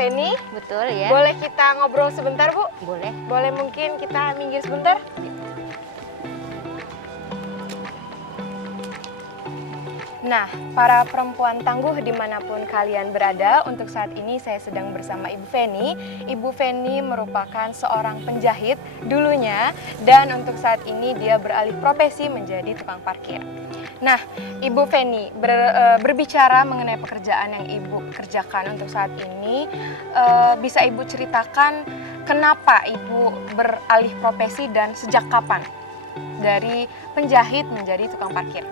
Feni. Betul ya. Boleh kita ngobrol sebentar, Bu? Boleh. Boleh mungkin kita minggir sebentar? Nah, para perempuan tangguh dimanapun kalian berada, untuk saat ini saya sedang bersama Ibu Feni. Ibu Feni merupakan seorang penjahit dulunya, dan untuk saat ini dia beralih profesi menjadi tukang parkir. Nah, Ibu Feni, berbicara mengenai pekerjaan yang Ibu kerjakan untuk saat ini, bisa Ibu ceritakan kenapa Ibu beralih profesi dan sejak kapan dari penjahit menjadi tukang parkir?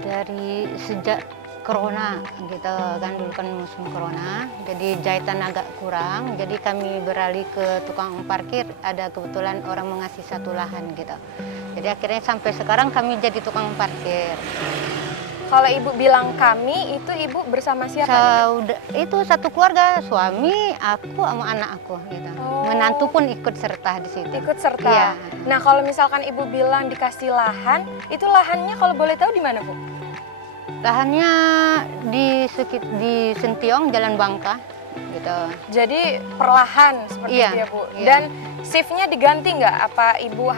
Dari sejak corona gitu kan, dulu kan musim corona, jadi jahitan agak kurang, jadi kami beralih ke tukang parkir. Ada kebetulan orang mengasih satu lahan gitu, jadi akhirnya sampai sekarang kami jadi tukang parkir. Kalau Ibu bilang kami, itu Ibu bersama siapa? Itu satu keluarga, suami, aku sama anak aku gitu. Oh. Menantu pun ikut serta di situ. Ikut serta. Iya. Nah, kalau misalkan Ibu bilang dikasih lahan, itu lahannya kalau boleh tahu di mana, Bu? Lahannya di Sentiong, Jalan Bangka gitu. Jadi perlahan seperti Iya, itu ya, Bu. iya. Dan shiftnya diganti nggak? Apa Ibu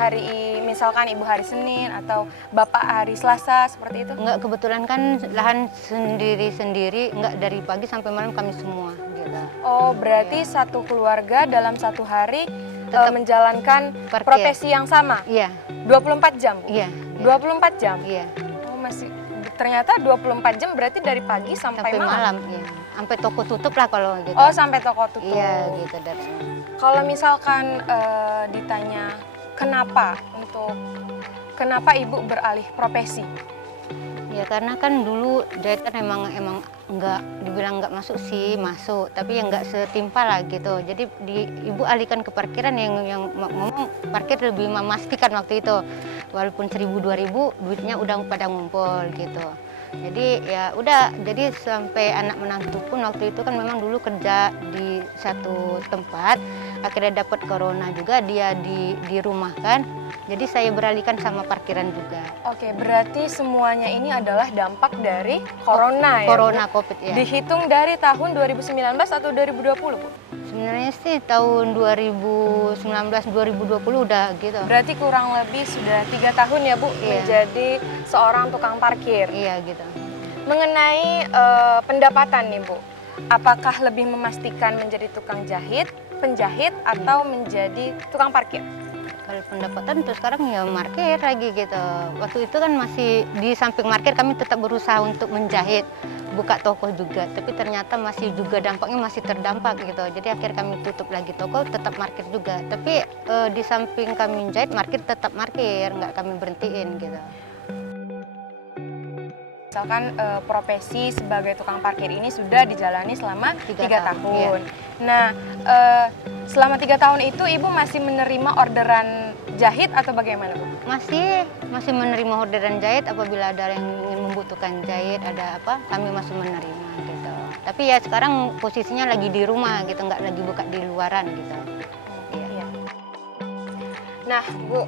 misalkan Ibu hari Senin atau Bapak hari Selasa seperti itu? Enggak, kebetulan kan lahan sendiri-sendiri, enggak dari pagi sampai malam kami semua gitu. Oh, berarti satu keluarga dalam satu hari Tetap menjalankan parkir. profesi yang sama? Iya. 24 jam, Bu? Iya. 24 jam? Iya. Oh, ternyata 24 jam berarti dari pagi sampai malam? Iya. Sampai toko tutup lah kalau gitu. Oh, sampai toko tutup. Iya, gitu dari. Kalau misalkan ditanya kenapa Ibu beralih profesi? Ya karena kan dulu jahitan emang nggak dibilang nggak masuk sih, masuk, tapi yang nggak setimpal lah gitu. Jadi ibu alihkan ke parkiran yang ngomong parkir lebih memastikan waktu itu. Walaupun 1.000-2.000 duitnya udah pada ngumpul gitu. Jadi ya udah, jadi sampai anak menantu pun waktu itu kan memang dulu kerja di satu tempat, akhirnya dapat corona juga, dia dirumahkan. Jadi saya beralihkan sama parkiran juga. Oke, berarti semuanya ini adalah dampak dari corona ya, Corona, Bu? COVID ya. Dihitung dari tahun 2019 atau 2020, Bu? Sebenarnya sih tahun 2019-2020 udah gitu. Berarti kurang lebih sudah 3 tahun ya, Bu, Iya. menjadi seorang tukang parkir. Iya gitu. Mengenai pendapatan nih, Bu, apakah lebih memastikan menjadi tukang jahit, penjahit, atau menjadi tukang parkir? Kalau pendapatan terus sekarang ya parkir lagi gitu. Waktu itu kan masih di samping parkir kami tetap berusaha untuk menjahit, buka toko juga. Tapi ternyata masih juga dampaknya masih terdampak gitu. Jadi akhir kami tutup lagi toko, tetap parkir juga. Tapi di samping kami menjahit, parkir tetap parkir, nggak kami berhentiin gitu. Misalkan profesi sebagai tukang parkir ini sudah dijalani selama 3 tahun. Iya. Nah, selama 3 tahun itu Ibu masih menerima orderan jahit atau bagaimana, Bu? Masih menerima orderan jahit apabila ada yang ingin membutuhkan jahit, ada apa, kami masih menerima gitu. Tapi ya sekarang posisinya lagi di rumah gitu, nggak lagi buka di luaran gitu. Iya. Nah, Bu,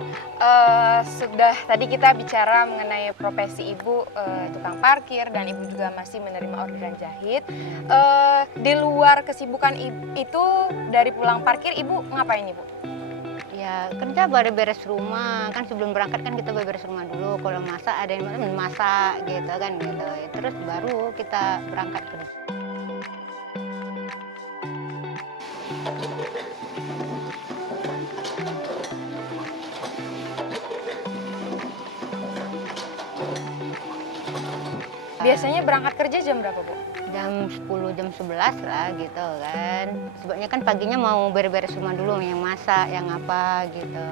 sudah tadi kita bicara mengenai profesi Ibu tukang parkir dan Ibu juga masih menerima orderan jahit. Di luar kesibukan itu, dari pulang parkir Ibu ngapain, Ibu? Ya kerja beres rumah, kan sebelum berangkat kan kita beres rumah dulu. Kalau masak ada yang masak gitu kan gitu. Terus baru kita berangkat kerja. Biasanya berangkat kerja jam berapa, Bu? Jam 10, jam 11 lah gitu kan. Sebabnya kan paginya mau beres-beres rumah dulu, yang masak, yang apa gitu.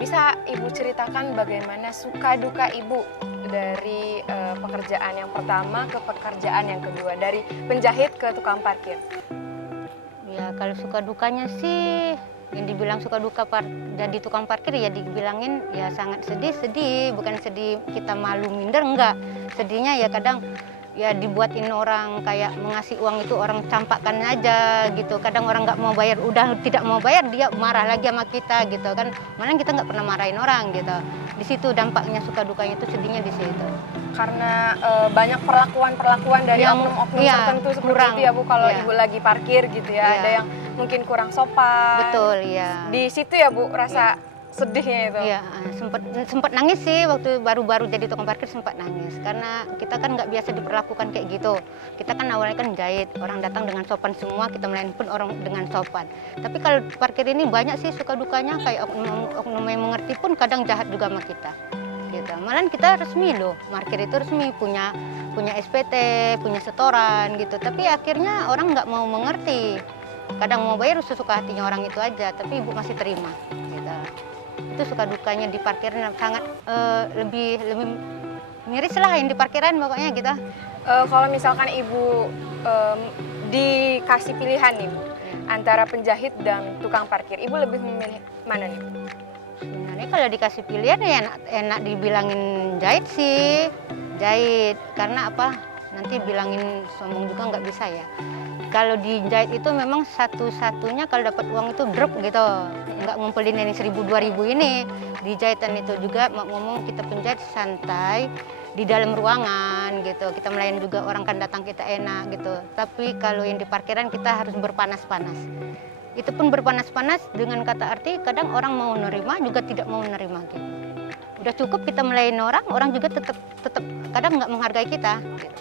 Bisa Ibu ceritakan bagaimana suka duka Ibu dari pekerjaan yang pertama ke pekerjaan yang kedua, dari penjahit ke tukang parkir? Ya kalau suka dukanya sih, yang dibilang suka duka jadi tukang parkir ya dibilangin ya sangat sedih, bukan sedih kita malu minder, enggak. Sedihnya ya kadang ya dibuatin orang kayak mengasih uang itu orang campakkan aja gitu. Kadang orang nggak mau bayar, udah tidak mau bayar dia marah lagi sama kita gitu kan. Malah kita nggak pernah marahin orang gitu. Di situ dampaknya suka dukanya itu sedihnya di situ. Karena banyak perlakuan dari Yang oknum-oknum iya, tertentu seperti kurang. itu ya Bu, kalau Iya. Ibu lagi parkir gitu ya, Iya. ada yang mungkin kurang sopan. Betul ya. Di situ ya Bu rasa sedihnya itu. Iya, sempat nangis sih waktu baru-baru jadi tukang parkir, sempat nangis karena kita kan nggak biasa diperlakukan kayak gitu. Kita kan awalnya kan jahit, orang datang dengan sopan semua, kita melayani pun orang dengan sopan. Tapi kalau parkir ini banyak sih suka dukanya, kayak oknum yang mengerti pun kadang jahat juga sama kita. Gitu. Malahan kita resmi loh, parkir itu resmi, punya SPT, punya setoran gitu. Tapi akhirnya orang nggak mau mengerti. Kadang mau bayar sesuka hatinya orang itu aja, tapi ibu masih terima. Gitu. Itu suka dukanya di parkiran sangat lebih miris lah yang di parkiran pokoknya gitu. Kalau misalkan Ibu dikasih pilihan nih Bu, antara penjahit dan tukang parkir, Ibu lebih memilih mana nih Bu? Sebenarnya kalau dikasih pilihan ya enak dibilangin jahit sih, jahit. Karena apa? Nanti bilangin sombong juga nggak bisa ya. Kalau dijahit itu memang satu-satunya kalau dapat uang itu drop gitu, nggak ngumpulin ini 1.000-2.000 ini. Di jahitan itu juga mau ngomong kita penjahit santai di dalam ruangan gitu. Kita melayani juga orang kan datang kita enak gitu. Tapi kalau yang di parkiran kita harus berpanas-panas. Itu pun berpanas-panas dengan kata arti kadang orang mau nerima juga tidak mau menerima gitu. Udah cukup kita melayani orang juga tetap kadang nggak menghargai kita. Gitu.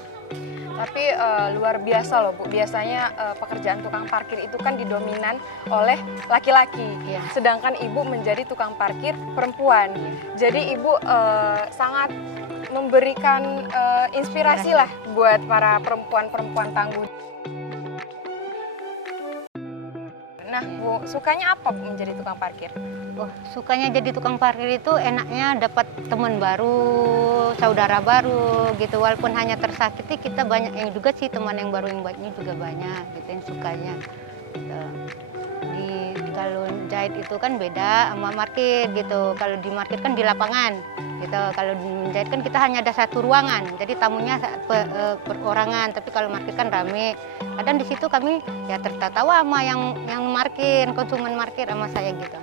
Tapi luar biasa loh Bu, biasanya pekerjaan tukang parkir itu kan didominan oleh laki-laki. Iya. Sedangkan Ibu menjadi tukang parkir perempuan. Jadi Ibu sangat memberikan inspirasi lah buat para perempuan-perempuan tangguh. Nah Bu, sukanya apa Bu menjadi tukang parkir? Oh, sukanya jadi tukang parkir itu enaknya dapat teman baru, saudara baru gitu. Walaupun hanya tersakiti, kita banyak yang juga sih teman yang baru yang baiknya juga banyak gitu yang sukanya. Gitu. Kalau jahit itu kan beda sama parkir gitu. Kalau di parkir kan di lapangan gitu. Kalau menjahit kan kita hanya ada satu ruangan. Jadi tamunya perorangan. Tapi kalau parkir kan rame. Kadang di situ kami ya tertawa sama yang parkir, konsumen parkir sama saya gitu.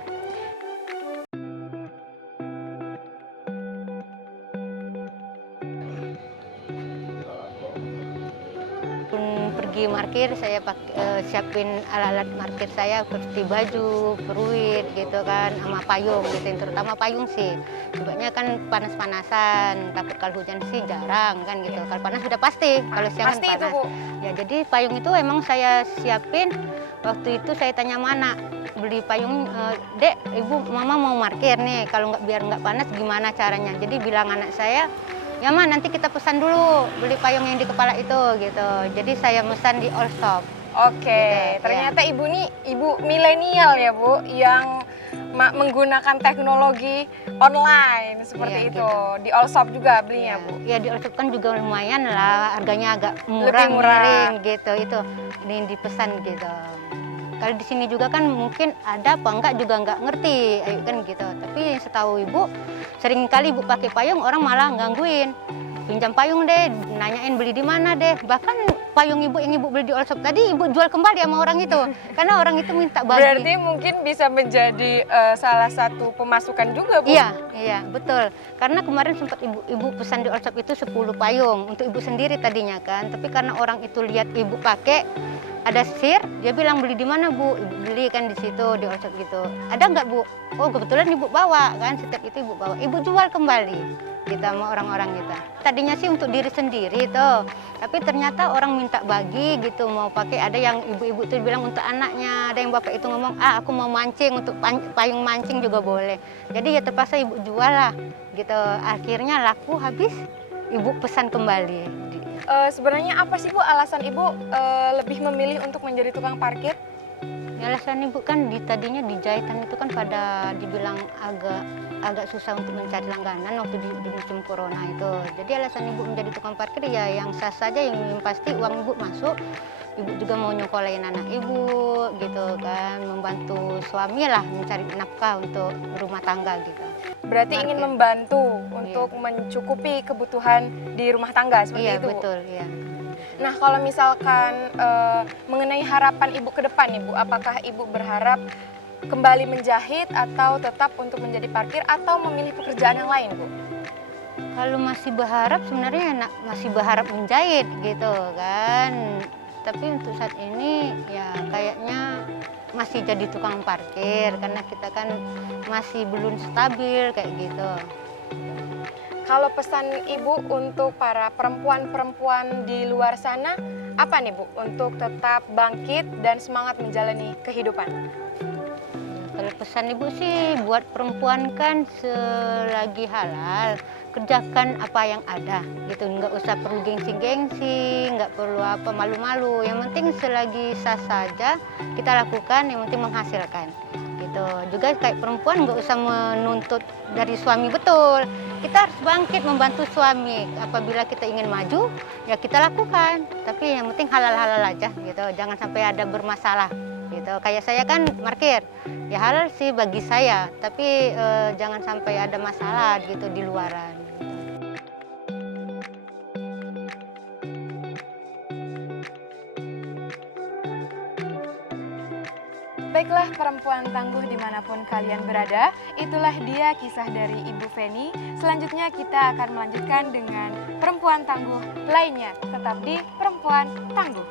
Pergi parkir saya siapin alat-alat parkir saya seperti baju, peruit gitu kan, sama payung gitu. Terutama payung sih. Sebabnya kan panas-panasan, takut kalau hujan sih jarang kan gitu. Kalau panas sudah pasti, kalau siang kan Pasti itu panas. Bu. Ya jadi payung itu emang saya siapin. Waktu itu saya tanya mana beli payung, Dek, Ibu Mama mau parkir nih. Kalau biar nggak panas gimana caranya? Jadi bilang anak saya, ya Ma, nanti kita pesan dulu beli payung yang di kepala itu gitu. Jadi saya pesan di All Stop. Oke, Gitu, ternyata Ibu nih ibu milenial ya Bu, yang menggunakan teknologi online seperti Iya, itu. gitu. Di All Shop juga belinya Bu. Ya di All Stop kan juga lumayan lah, harganya agak murah, Lebih murah. miring gitu. Itu ini dipesan gitu. Kalau di sini juga kan mungkin ada apa enggak juga nggak ngerti, ayo kan gitu. Tapi setahu Ibu, sering kali Ibu pakai payung orang malah gangguin. Pinjam payung deh, nanyain beli di mana deh. Bahkan payung Ibu yang Ibu beli di All Shop tadi Ibu jual kembali sama orang itu. Karena orang itu minta bagi. Berarti mungkin bisa menjadi salah satu pemasukan juga Bu. Iya, betul. Karena kemarin sempat ibu pesan di All Shop itu 10 payung untuk Ibu sendiri tadinya kan. Tapi karena orang itu lihat Ibu pakai ada sir, dia bilang beli di mana Bu? Ibu beli kan di situ di All Shop gitu. Ada nggak Bu? Oh kebetulan Ibu bawa kan, setiap itu Ibu bawa. Ibu jual kembali kita sama orang-orang kita. Tadinya sih untuk diri sendiri tuh, tapi ternyata orang minta bagi gitu mau pakai. Ada yang ibu-ibu itu bilang untuk anaknya, ada yang bapak itu ngomong aku mau mancing untuk payung mancing juga boleh. Jadi ya terpaksa Ibu jual lah gitu. Akhirnya laku habis, Ibu pesan kembali. Sebenarnya apa sih Bu alasan Ibu lebih memilih untuk menjadi tukang parkir? Ya, alasan Ibu kan tadinya di jahitan itu kan pada dibilang agak susah untuk mencari langganan waktu di musim corona itu. Jadi alasan Ibu menjadi tukang parkir ya yang sah saja, yang pasti uang Ibu masuk. Ibu juga mau nyokolain anak Ibu gitu kan, membantu suami lah mencari nafkah untuk rumah tangga gitu. Berarti ingin membantu untuk mencukupi kebutuhan di rumah tangga seperti Iya itu Bu? betul, iya. Nah, kalau misalkan mengenai harapan Ibu ke depan nih Bu, apakah Ibu berharap kembali menjahit atau tetap untuk menjadi parkir atau memilih pekerjaan yang lain Bu? Kalau masih berharap sebenarnya masih berharap menjahit gitu kan. Tapi untuk saat ini ya kayaknya masih jadi tukang parkir karena kita kan masih belum stabil kayak gitu. Kalau pesan Ibu untuk para perempuan-perempuan di luar sana, apa nih Bu untuk tetap bangkit dan semangat menjalani kehidupan? Kalau pesan ibu sih buat perempuan kan selagi halal kerjakan apa yang ada gitu, nggak usah perlu gengsi-gengsi, nggak perlu apa malu-malu. Yang penting selagi sah saja kita lakukan, yang penting menghasilkan gitu. Juga kayak perempuan nggak usah menuntut dari suami, betul. Kita harus bangkit membantu suami. Apabila kita ingin maju ya kita lakukan, tapi yang penting halal-halal aja gitu, jangan sampai ada bermasalah gitu. Kayak saya kan parkir, ya halal sih bagi saya, tapi jangan sampai ada masalah gitu di luaran. Baiklah perempuan tangguh dimanapun kalian berada, itulah dia kisah dari Ibu Feni. Selanjutnya kita akan melanjutkan dengan perempuan tangguh lainnya, tetap di Perempuan Tangguh.